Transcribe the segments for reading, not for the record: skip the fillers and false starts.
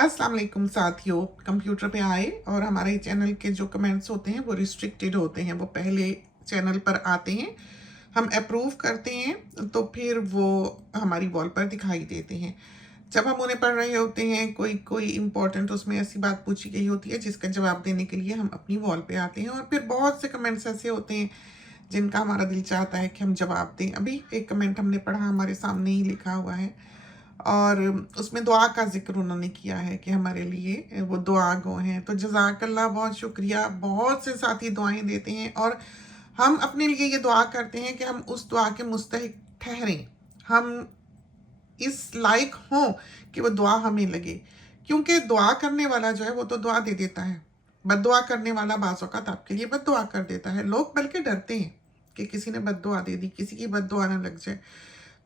अस्सलाम वालेकुम साथियों। कंप्यूटर पे आए और हमारे चैनल के जो कमेंट्स होते हैं वो रिस्ट्रिक्टेड होते हैं, वो पहले चैनल पर आते हैं, हम अप्रूव करते हैं तो फिर वो हमारी वॉल पर दिखाई देते हैं। जब हम उन्हें पढ़ रहे होते हैं, कोई कोई इम्पोर्टेंट उसमें ऐसी बात पूछी गई होती है जिसका जवाब देने के लिए हम अपनी वॉल पे आते हैं, और फिर बहुत से कमेंट्स ऐसे होते हैं जिनका हमारा दिल चाहता है कि हम जवाब दें। अभी एक कमेंट हमने पढ़ा, हमारे सामने ही लिखा हुआ है, और उसमें दुआ का ज़िक्र उन्होंने किया है कि हमारे लिए वो दुआ गो हैं। तो जज़ाकल्लाह, बहुत शुक्रिया। बहुत से साथी दुआएं देते हैं और हम अपने लिए ये दुआ करते हैं कि हम उस दुआ के मुस्तहिक ठहरें, हम इस लायक हों कि वो दुआ हमें लगे। क्योंकि दुआ करने वाला जो है वो तो दुआ दे देता है, बद्दुआ करने वाला बाज़ औक़ात आपके लिए बद्दुआ कर देता है। लोग बल्कि डरते हैं कि किसी ने बद्दुआ दे दी, किसी की बद्दुआ ना लग जाए।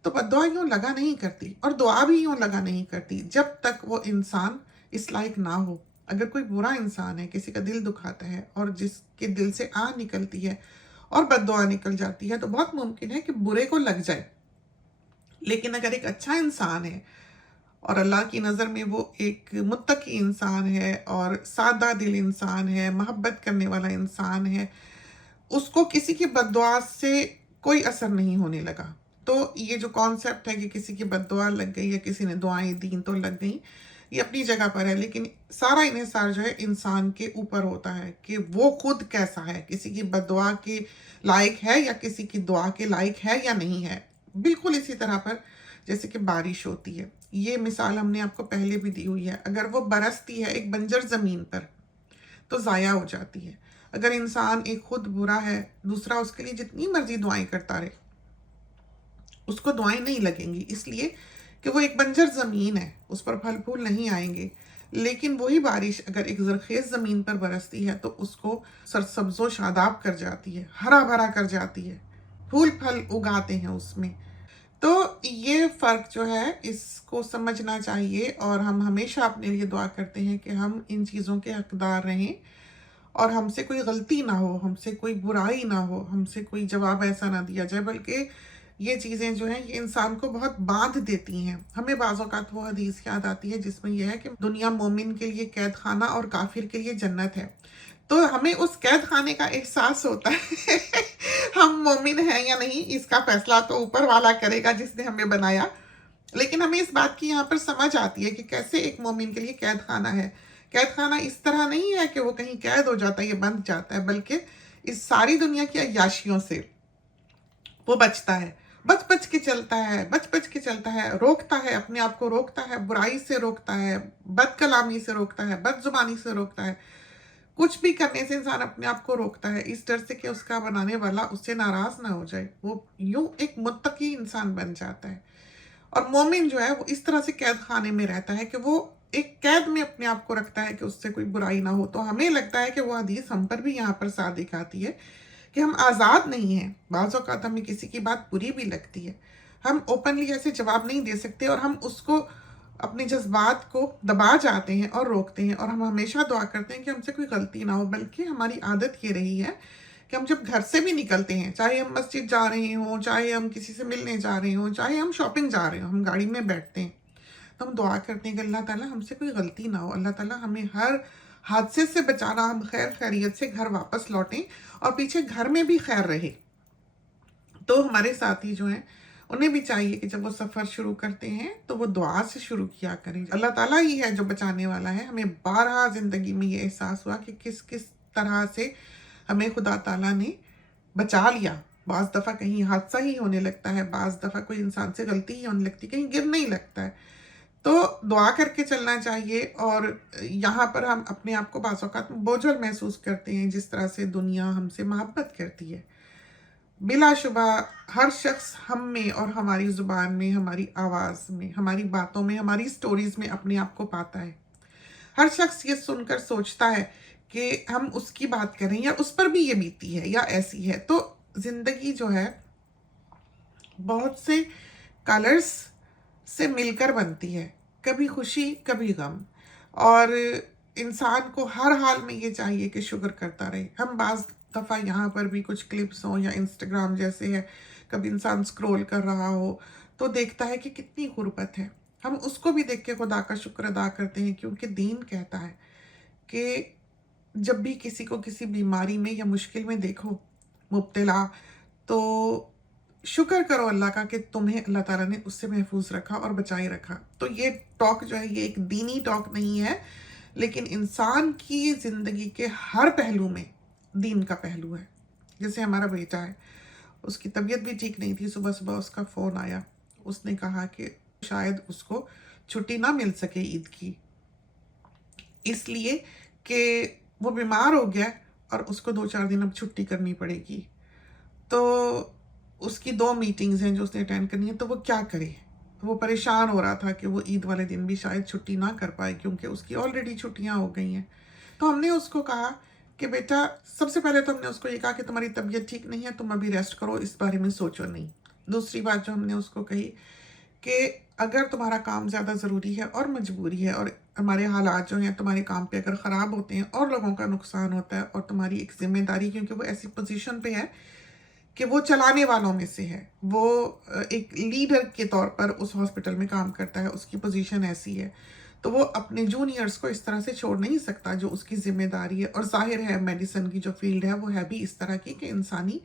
तो बद्दुआ यूँ लगा नहीं करती, और दुआ भी यूँ लगा नहीं करती जब तक वो इंसान इस लायक ना हो। अगर कोई बुरा इंसान है, किसी का दिल दुखाता है और जिसके दिल से आह निकलती है और बद्दुआ निकल जाती है, तो बहुत मुमकिन है कि बुरे को लग जाए। लेकिन अगर एक अच्छा इंसान है और अल्लाह की नज़र में वो एक मुत्तकी इंसान है और सादा दिल इंसान है, मोहब्बत करने वाला इंसान है, उसको किसी की बद्दुआ से कोई असर नहीं होने लगा। तो ये जो कॉन्सेप्ट है कि किसी की बद्दुआ लग गई या किसी ने दुआएं दी तो लग गई, ये अपनी जगह पर है, लेकिन सारा इन्हिसार जो है इंसान के ऊपर होता है कि वो खुद कैसा है, किसी की बद्दुआ के लायक है या किसी की दुआ के लायक है या नहीं है। बिल्कुल इसी तरह पर जैसे कि बारिश होती है, ये मिसाल हमने आपको पहले भी दी हुई है। अगर वो बरसती है एक बंजर ज़मीन पर तो ज़ाया हो जाती है। अगर इंसान एक खुद बुरा है, दूसरा उसके लिए जितनी मर्जी दुआएं करता रहे, उसको दुआएं नहीं लगेंगी, इसलिए कि वो एक बंजर ज़मीन है, उस पर फल फूल नहीं आएंगे। लेकिन वही बारिश अगर एक ज़रखेज़ ज़मीन पर बरसती है तो उसको सरसब्ज़ो शादाब कर जाती है, हरा भरा कर जाती है, फूल फल उगाते हैं उसमें। तो ये फ़र्क जो है इसको समझना चाहिए, और हम हमेशा अपने लिए दुआ करते हैं कि हम इन चीज़ों के हकदार रहें और हमसे कोई गलती ना हो, हमसे कोई बुराई ना हो, हमसे कोई जवाब ऐसा ना दिया जाए। बल्कि ये चीज़ें जो हैं ये इंसान को बहुत बांध देती हैं। हमें बाज़ औक़ात वो हदीस याद आती है जिसमें यह है कि दुनिया मोमिन के लिए कैद खाना और काफिर के लिए जन्नत है। तो हमें उस कैद खाने का एहसास होता है हम मोमिन हैं या नहीं, इसका फैसला तो ऊपर वाला करेगा जिसने हमें बनाया। लेकिन हमें इस बात की यहाँ पर समझ आती है कि कैसे एक मोमिन के लिए कैद खाना है। कैद खाना इस तरह नहीं है कि वो कहीं कैद हो जाता है या बंध जाता है, बल्कि इस सारी दुनिया की अय्याशियों से वो बचता है, बच बच के चलता है, बच बच के चलता है, रोकता है, अपने आप को रोकता है, बुराई से रोकता है, बद कलामी से रोकता है, बद जुबानी से रोकता है। कुछ भी करने से इंसान अपने आप को रोकता है, इस डर से कि उसका बनाने वाला उससे नाराज़ ना हो जाए। वो यूँ एक मुत्तकी इंसान बन जाता है। और मोमिन जो है वो इस तरह से कैद खाने में रहता है कि वो एक कैद में अपने आप को रखता है कि उससे कोई बुराई ना हो। तो हमें लगता है कि वो हदीस हम पर भी यहाँ पर सादिक आती है कि हम आज़ाद नहीं हैं। बाज़ औक़ात हमें किसी की बात बुरी भी लगती है, हम ओपनली ऐसे जवाब नहीं दे सकते और हम उसको अपने जज्बात को दबा जाते हैं और रोकते हैं, और हम हमेशा दुआ करते हैं कि हमसे कोई गलती ना हो। बल्कि हमारी आदत ये रही है कि हम जब घर से भी निकलते हैं, चाहे हम मस्जिद जा रहे हों, चाहे हम किसी से मिलने जा रहे हों, चाहे हम शॉपिंग जा रहे हों, हम गाड़ी में बैठते हैं तो हम दुआ करते हैं कि अल्लाह ताला हमसे कोई गलती ना हो, अल्लाह ताला हमें हर हादसे से बचाना, हम खैर खैरियत से घर वापस लौटें और पीछे घर में भी खैर रहे। तो हमारे साथी जो हैं उन्हें भी चाहिए कि जब वो सफ़र शुरू करते हैं तो वो दुआ से शुरू किया करें। अल्लाह ताला ही है जो बचाने वाला है। हमें बारहा ज़िंदगी में ये एहसास हुआ कि किस किस तरह से हमें खुदा ताला ने बचा लिया। बाज़ दफ़ा कहीं हादसा ही होने लगता है, बाज़ दफ़ा कोई इंसान से गलती ही होने लगती है, कहीं गिरने ही लगता है। तो दुआ करके चलना चाहिए। और यहाँ पर हम अपने आप को बाज़ औक़ात बोझल महसूस करते हैं जिस तरह से दुनिया हमसे मोहब्बत करती है। बिलाशुबा हर शख्स हम में और हमारी ज़ुबान में, हमारी आवाज़ में, हमारी बातों में, हमारी स्टोरीज़ में अपने आप को पाता है। हर शख्स ये सुनकर सोचता है कि हम उसकी बात करें या उस पर भी ये बीती है या ऐसी है। तो ज़िंदगी जो है बहुत से कलर्स से मिलकर बनती है, कभी खुशी कभी गम, और इंसान को हर हाल में ये चाहिए कि शुक्र करता रहे। हम बाज़ दफ़ा यहाँ पर भी कुछ क्लिप्स हों या इंस्टाग्राम जैसे है, कभी इंसान स्क्रॉल कर रहा हो तो देखता है कि कितनी गुर्बत है। ہم اس کو بھی دیکھ کے خدا کا شکر ادا کرتے ہیں، کیونکہ دین کہتا ہے کہ جب بھی کسی کو کسی بیماری میں یا مشکل میں دیکھو مبتلا، تو شکر کرو اللہ کا کہ تمہیں اللہ تعالیٰ نے اس سے محفوظ رکھا اور بچائے رکھا۔ تو یہ ٹاک جو ہے یہ ایک دینی ٹاک نہیں ہے، لیکن انسان کی زندگی کے ہر پہلو میں دین کا پہلو ہے۔ جیسے ہمارا بیٹا ہے، اس کی طبیعت بھی ٹھیک نہیں تھی، صبح صبح اس کا فون آیا، اس نے کہا کہ شاید اس کو چھٹی نہ مل سکے عید کی، اس لیے کہ وہ بیمار ہو گیا اور اس کو 2-4 دن اب چھٹی کرنی پڑے گی۔ تو اس کی 2 میٹنگز ہیں جو اس نے اٹینڈ کرنی ہے، تو وہ کیا کرے؟ وہ پریشان ہو رہا تھا کہ وہ عید والے دن بھی شاید چھٹی نہ کر پائے، کیونکہ اس کی آلریڈی چھٹیاں ہو گئی ہیں۔ تو ہم نے اس کو کہا کہ بیٹا، سب سے پہلے تو ہم نے اس کو یہ کہا کہ تمہاری طبیعت ٹھیک نہیں ہے، تم ابھی ریسٹ کرو، اس بارے میں سوچو نہیں۔ دوسری بات جو ہم نے اس کو کہی کہ اگر تمہارا کام زیادہ ضروری ہے اور مجبوری ہے، اور ہمارے حالات جو ہیں تمہارے کام پہ اگر خراب ہوتے ہیں اور لوگوں کا نقصان ہوتا ہے، اور تمہاری ایک ذمہ داری، کیونکہ وہ ایسی پوزیشن پہ ہے کہ وہ چلانے والوں میں سے ہے، وہ ایک لیڈر کے طور پر اس ہاسپٹل میں کام کرتا ہے، اس کی پوزیشن ایسی ہے، تو وہ اپنے جونیئرز کو اس طرح سے چھوڑ نہیں سکتا جو اس کی ذمہ داری ہے۔ اور ظاہر ہے میڈیسن کی جو فیلڈ ہے وہ ہے بھی اس طرح کی کہ انسانی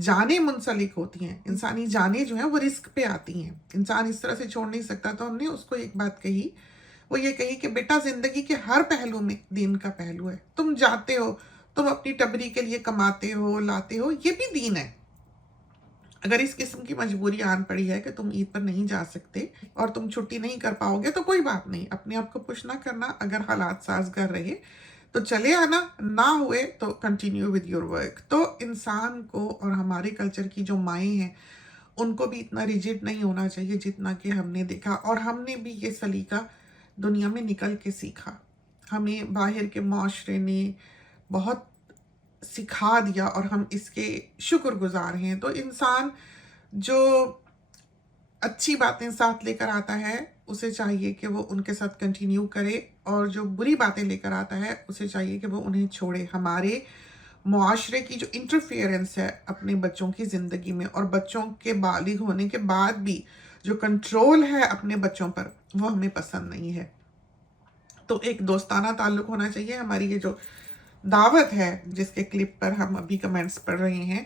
جانیں منسلک ہوتی ہیں، انسانی جانیں جو ہیں وہ رسک پہ آتی ہیں، انسان اس طرح سے چھوڑ نہیں سکتا۔ تو ہم نے اس کو ایک بات کہی، وہ یہ کہی کہ بیٹا، زندگی کے ہر پہلو میں دین کا پہلو ہے۔ تم جاتے ہو، تم اپنی ٹبری کے لیے کماتے ہو، لاتے ہو، یہ بھی دین ہے۔ اگر اس قسم کی مجبوری آن پڑی ہے کہ تم عید پر نہیں جا سکتے اور تم چھٹی نہیں کر پاؤ گے، تو کوئی بات نہیں، اپنے آپ کو پش نہ کرنا۔ اگر حالات سازگار رہے تو چلے آنا، نہ ہوئے تو کنٹینیو ود یور ورک۔ تو انسان کو، اور ہمارے کلچر کی جو مائیں ہیں، ان کو بھی اتنا ریجڈ نہیں ہونا چاہیے جتنا کہ ہم نے دیکھا، اور ہم نے بھی یہ سلیقہ دنیا میں نکل کے سیکھا۔ ہمیں باہر کے معاشرے نے بہت سکھا دیا اور ہم اس کے شکر گزار ہیں۔ تو انسان جو اچھی باتیں ساتھ لے کر آتا ہے، اسے چاہیے کہ وہ ان کے ساتھ کنٹینیو کرے، اور جو بری باتیں لے کر آتا ہے اسے چاہیے کہ وہ انہیں چھوڑے۔ ہمارے معاشرے کی جو انٹرفیئرنس ہے اپنے بچوں کی زندگی میں، اور بچوں کے بالغ ہونے کے بعد بھی جو کنٹرول ہے اپنے بچوں پر، وہ ہمیں پسند نہیں ہے۔ تو ایک دوستانہ تعلق ہونا چاہیے۔ ہماری یہ جو دعوت ہے جس کے کلپ پر ہم ابھی کمنٹس پڑھ رہے ہیں،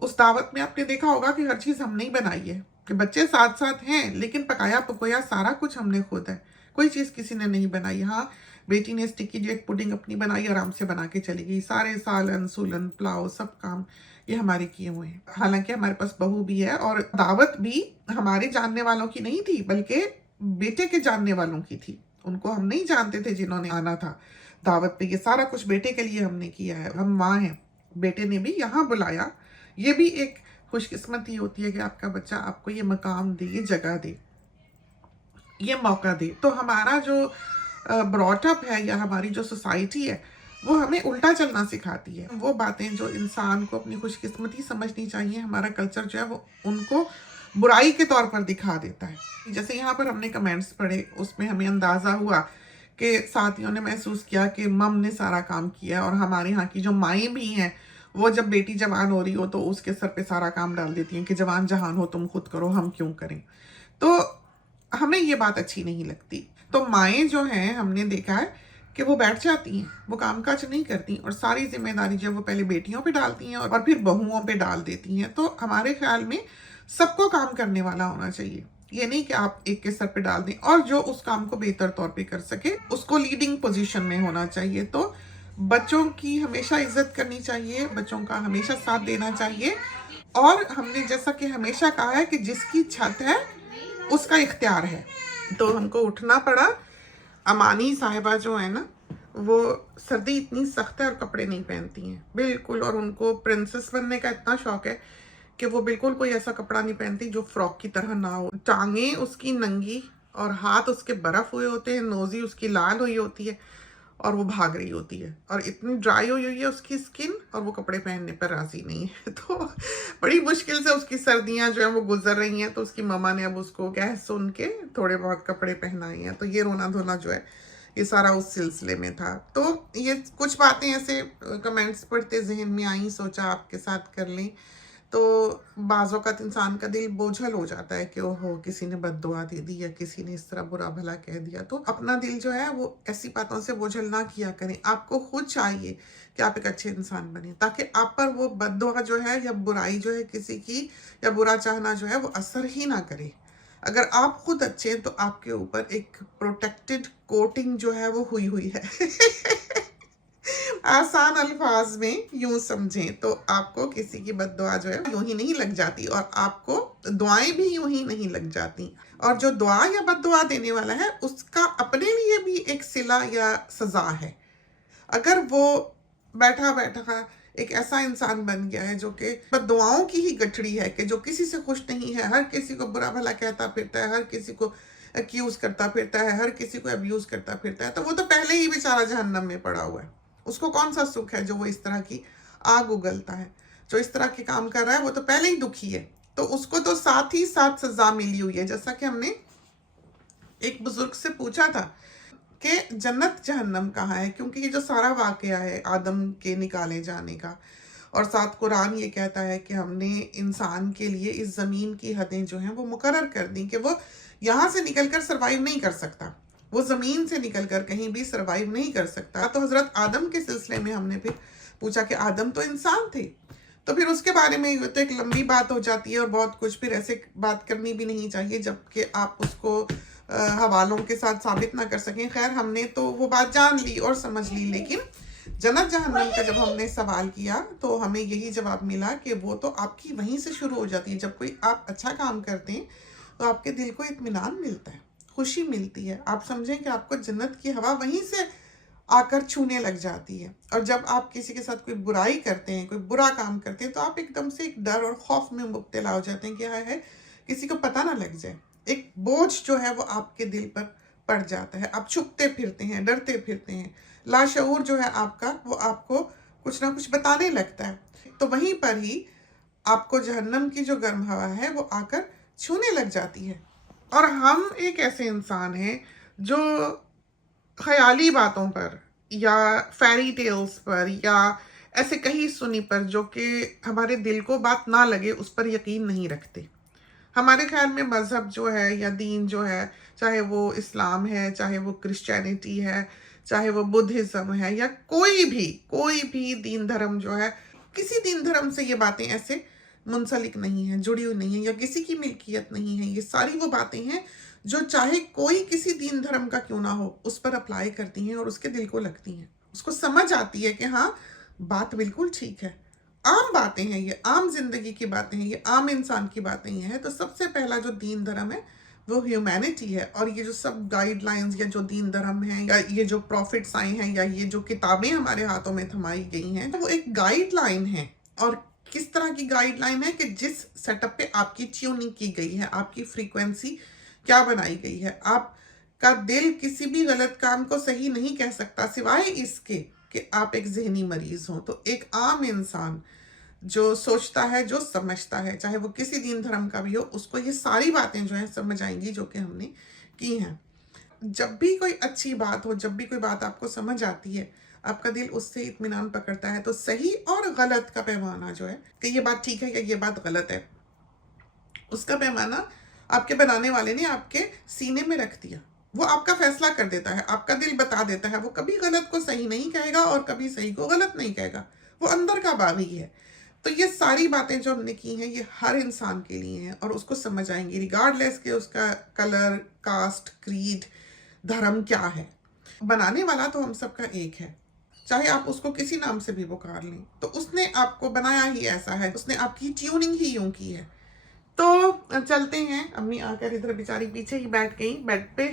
اس دعوت میں آپ نے دیکھا ہوگا کہ ہر چیز ہم نہیں بنائی ہے، کہ بچے ساتھ ساتھ ہیں لیکن پکایا پکویا سارا کچھ ہم نے خود ہے، کوئی چیز کسی نے نہیں بنائی۔ ہاں، بیٹی نے اسٹکی ڈیٹ پوڈنگ اپنی بنائی، آرام سے بنا کے چلی گئی، سارے سالن سولن پلاؤ سب کام یہ ہمارے کیے ہوئے ہیں۔ حالانکہ ہمارے پاس بہو بھی ہے، اور دعوت بھی ہمارے جاننے والوں کی نہیں تھی بلکہ بیٹے کے جاننے والوں کی تھی۔ ان کو ہم نہیں جانتے تھے جنہوں نے آنا تھا دعوت پہ۔ یہ سارا کچھ بیٹے کے لیے ہم نے کیا ہے، ہم ماں ہیں، بیٹے نے بھی یہاں بلایا۔ یہ بھی ایک خوش قسمتی ہوتی ہے کہ آپ کا بچہ آپ کو یہ مقام دے، یہ جگہ دے، یہ موقع دے۔ تو ہمارا جو براٹ اپ ہے یا ہماری جو سوسائٹی ہے وہ ہمیں الٹا چلنا سکھاتی ہے۔ وہ باتیں جو انسان کو اپنی خوش قسمتی سمجھنی چاہیے، ہمارا کلچر جو ہے وہ ان کو برائی کے طور پر دکھا دیتا ہے۔ جیسے یہاں پر ہم نے کمنٹس پڑھے، اس میں ہمیں اندازہ ہوا کہ ساتھیوں نے محسوس کیا کہ مم نے سارا کام کیا، اور ہمارے ہاں کی جو مائیں بھی ہیں وہ جب بیٹی جوان ہو رہی ہو تو اس کے سر پہ سارا کام ڈال دیتی ہیں کہ جوان جہان ہو تم خود کرو، ہم کیوں کریں۔ تو ہمیں یہ بات اچھی نہیں لگتی۔ تو مائیں جو ہیں، ہم نے دیکھا ہے کہ وہ بیٹھ جاتی ہیں، وہ کام کاج نہیں کرتی، اور ساری ذمہ داری جو وہ پہلے بیٹیوں پہ ڈالتی ہیں اور پھر بہوؤں پہ ڈال دیتی ہیں۔ تو ہمارے خیال میں سب کو کام کرنے والا ہونا چاہیے، یہ نہیں کہ آپ ایک کے سر پہ ڈال دیں، اور جو اس کام کو بہتر طور پہ کر سکے اس کو لیڈنگ پوزیشن میں ہونا چاہیے۔ تو بچوں کی ہمیشہ عزت کرنی چاہیے، بچوں کا ہمیشہ ساتھ دینا چاہیے، اور ہم نے جیسا کہ ہمیشہ کہا ہے کہ جس کی چھت ہے اس کا اختیار ہے۔ تو ہم کو اٹھنا پڑا۔ امانی صاحبہ جو ہے نا، وہ سردی اتنی سخت ہے اور کپڑے نہیں پہنتی ہیں بالکل، اور ان کو پرنسس بننے کا اتنا شوق ہے کہ وہ بالکل کوئی ایسا کپڑا نہیں پہنتی جو فراک کی طرح نہ ہو۔ ٹانگیں اس کی ننگی اور ہاتھ اس کے برف ہوئے ہوتے ہیں، نوزی اس کی لال ہوئی ہوتی ہے، اور وہ بھاگ رہی ہوتی ہے، اور اتنی ڈرائی ہوئی ہوئی ہے اس کی اسکن، اور وہ کپڑے پہننے پر راضی نہیں ہے۔ تو بڑی مشکل سے اس کی سردیاں جو ہیں وہ گزر رہی ہیں، تو اس کی ماما نے اب اس کو کہہ سن کے تھوڑے بہت کپڑے پہنائے ہیں۔ تو یہ رونا دھونا جو ہے یہ سارا اس سلسلے میں تھا۔ تو یہ کچھ باتیں ایسے کمنٹس پڑھتے ذہن میں آئیں، سوچا آپ کے ساتھ کر لیں۔ तो बाज़ औक़ात इंसान का दिल बोझल हो जाता है कि ओहो किसी ने बद्दुआ दे दी या किसी ने इस तरह बुरा भला कह दिया। तो अपना दिल जो है वो ऐसी बातों से बोझल ना किया करें। आपको खुद चाहिए कि आप एक अच्छे इंसान बनें, ताकि आप पर वो बद्दुआ जो है या बुराई जो है किसी की, या बुरा चाहना जो है वो असर ही ना करे। अगर आप खुद अच्छे हैं तो आपके ऊपर एक प्रोटेक्टेड कोटिंग जो है वो हुई है। आसान अल्फाज में यूं समझें तो आपको किसी की बद्दुआ जो है यूं ही नहीं लग जाती, और आपको दुआएं भी यूं ही नहीं लग जाती। और जो दुआ या बद्दुआ देने वाला है उसका अपने लिए भी एक सिला या सजा है। अगर वो बैठा बैठा एक ऐसा इंसान बन गया है जो कि बद्दुआओं की ही गठड़ी है, कि जो किसी से खुश नहीं है, हर किसी को बुरा भला कहता फिरता है, हर किसी को एक्यूज करता फिरता है, हर किसी को अब्यूज करता फिरता है, तो वो तो पहले ही बेचारा जहन्नम में पड़ा हुआ है। उसको कौन सा सुख है जो वो इस तरह की आग उगलता है। जो इस तरह के काम कर रहा है वो तो पहले ही दुखी है, तो उसको तो साथ ही साथ सजा मिली हुई है। जैसा कि हमने एक बुजुर्ग से पूछा था कि जन्नत जहन्नम कहाँ है, क्योंकि ये जो सारा वाकया है आदम के निकाले जाने का, और साथ कुरान ये कहता है कि हमने इंसान के लिए इस ज़मीन की हदें जो हैं वो मुकर्रर कर दी कि वो यहाँ से निकलकर सर्वाइव नहीं कर सकता, वो ज़मीन से निकलकर कहीं भी सर्वाइव नहीं कर सकता। तो हज़रत आदम के सिलसिले में हमने फिर पूछा कि आदम तो इंसान थे, तो फिर उसके बारे में तो एक लंबी बात हो जाती है और बहुत कुछ, फिर ऐसे बात करनी भी नहीं चाहिए जबकि आप उसको हवालों के साथ साबित ना कर सकें। खैर हमने तो वो बात जान ली और समझ ली, लेकिन जन्नत जहन्नम का जब हमने सवाल किया तो हमें यही जवाब मिला कि वो तो आपकी वहीं से शुरू हो जाती है। जब कोई आप अच्छा काम करते हैं तो आपके दिल को इत्मीनान मिलता है, खुशी मिलती है। आप समझें कि आपको जन्नत की हवा वहीं से आकर छूने लग जाती है। और जब आप किसी के साथ कोई बुराई करते हैं, कोई बुरा काम करते हैं, तो आप एकदम से एक डर और खौफ में मुब्तला हो जाते हैं कि हाय हाय किसी को पता ना लग जाए। एक बोझ जो है वो आपके दिल पर पड़ जाता है, आप छुपते फिरते हैं, डरते फिरते हैं। लाशऊर जो है आपका वो आपको कुछ ना कुछ बताने लगता है। तो वहीं पर ही आपको जहन्नम की जो गर्म हवा है वो आकर छूने लग जाती है। और हम एक ऐसे इंसान हैं जो ख्याली बातों पर या फेरी टेल्स पर या ऐसे कहीं सुनी पर जो कि हमारे दिल को बात ना लगे उस पर यकीन नहीं रखते। हमारे ख्याल में मज़हब जो है या दीन जो है, चाहे वो इस्लाम है, चाहे वो क्रिश्चियनिटी है, चाहे वो बुद्धिज़्म है, या कोई भी दीन धर्म जो है, किसी दीन धर्म से ये बातें ऐसे मुंसलिक नहीं है, जुड़ी हुई नहीं है, या किसी की मिल्कियत नहीं है। ये सारी वो बातें हैं जो चाहे कोई किसी दीन धर्म का क्यों ना हो उस पर अप्लाई करती हैं और उसके दिल को लगती हैं। उसको समझ आती है कि हाँ बात बिल्कुल ठीक है, आम बातें हैं, ये आम जिंदगी की बातें हैं, ये आम इंसान की बातें हैं। तो सबसे पहला जो दीन धर्म है वो ह्यूमैनिटी है। और ये जो सब गाइडलाइंस या जो दीन धर्म है या ये जो प्रॉफिट्स आए हैं या ये जो किताबें हमारे हाथों में थमाई गई हैं, तो वो एक गाइडलाइन है। और किस तरह की गाइडलाइन है कि जिस सेटअप पे आपकी ट्यूनिंग की गई है, आपकी फ्रीक्वेंसी क्या बनाई गई है। आपका दिल किसी भी गलत काम को सही नहीं कह सकता सिवाय इसके कि आप एक ज़हनी मरीज हो। तो एक आम इंसान जो सोचता है, जो समझता है, चाहे वो किसी दीन धर्म का भी हो, उसको ये सारी बातें जो हैं समझ आएंगी जो कि हमने की हैं। जब भी कोई अच्छी बात हो, जब भी कोई बात आपको समझ आती है, आपका दिल उससे इत्मीनान पकड़ता है। तो सही और गलत का पैमाना जो है कि ये बात ठीक है या ये बात गलत है, उसका पैमाना आपके बनाने वाले ने आपके सीने में रख दिया। वो आपका फैसला कर देता है, आपका दिल बता देता है। वो कभी गलत को सही नहीं कहेगा और कभी सही को गलत नहीं कहेगा। वो अंदर का बागी है। तो ये सारी बातें जो हमने की हैं ये हर इंसान के लिए हैं और उसको समझ आएंगी रिगार्डलेस के उसका कलर, कास्ट, क्रीड, धर्म क्या है। बनाने वाला तो हम सबका एक है, चाहे आप उसको किसी नाम से भी पुकार लें। तो उसने आपको बनाया ही ऐसा है, उसने आपकी ट्यूनिंग ही यूं की है। तो चलते हैं। अम्मी आकर इधर बेचारी पीछे ही बैठ गई बेड पे।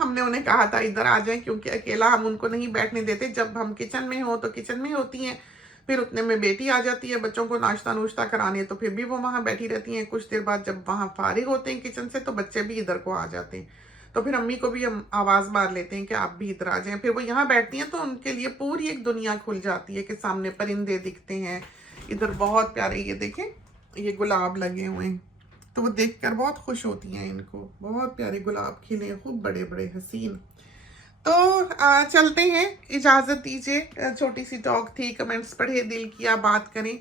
हमने उन्हें कहा था इधर आ जाएं क्योंकि अकेला हम उनको नहीं बैठने देते। जब हम किचन में हो तो किचन में होती हैं, फिर उतने में बेटी आ जाती है बच्चों को नाश्ता नुश्ता कराने, तो फिर भी वो वहाँ बैठी रहती हैं। कुछ देर बाद जब वहाँ फारिग होते हैं किचन से तो बच्चे भी इधर को आ जाते हैं। तो फिर अम्मी को भी हम आवाज़ मार लेते हैं कि आप भी इधर आ जाएं। फिर वो यहाँ बैठती हैं तो उनके लिए पूरी एक दुनिया खुल जाती है कि सामने परिंदे दिखते हैं। इधर बहुत प्यारे ये देखें ये गुलाब लगे हुए हैं, तो वो देखकर बहुत खुश होती हैं। इनको बहुत प्यारे गुलाब खिले हैं, खूब बड़े बड़े हसीन। तो चलते हैं, इजाज़त दीजिए। छोटी सी टॉक थी, कमेंट्स पढ़े, दिल किया बात करें।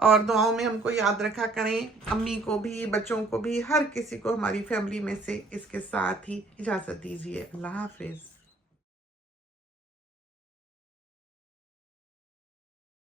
اور دعاؤں میں ہم کو یاد رکھا کریں، امی کو بھی، بچوں کو بھی، ہر کسی کو ہماری فیملی میں سے۔ اس کے ساتھ ہی اجازت دیجیے، اللہ حافظ۔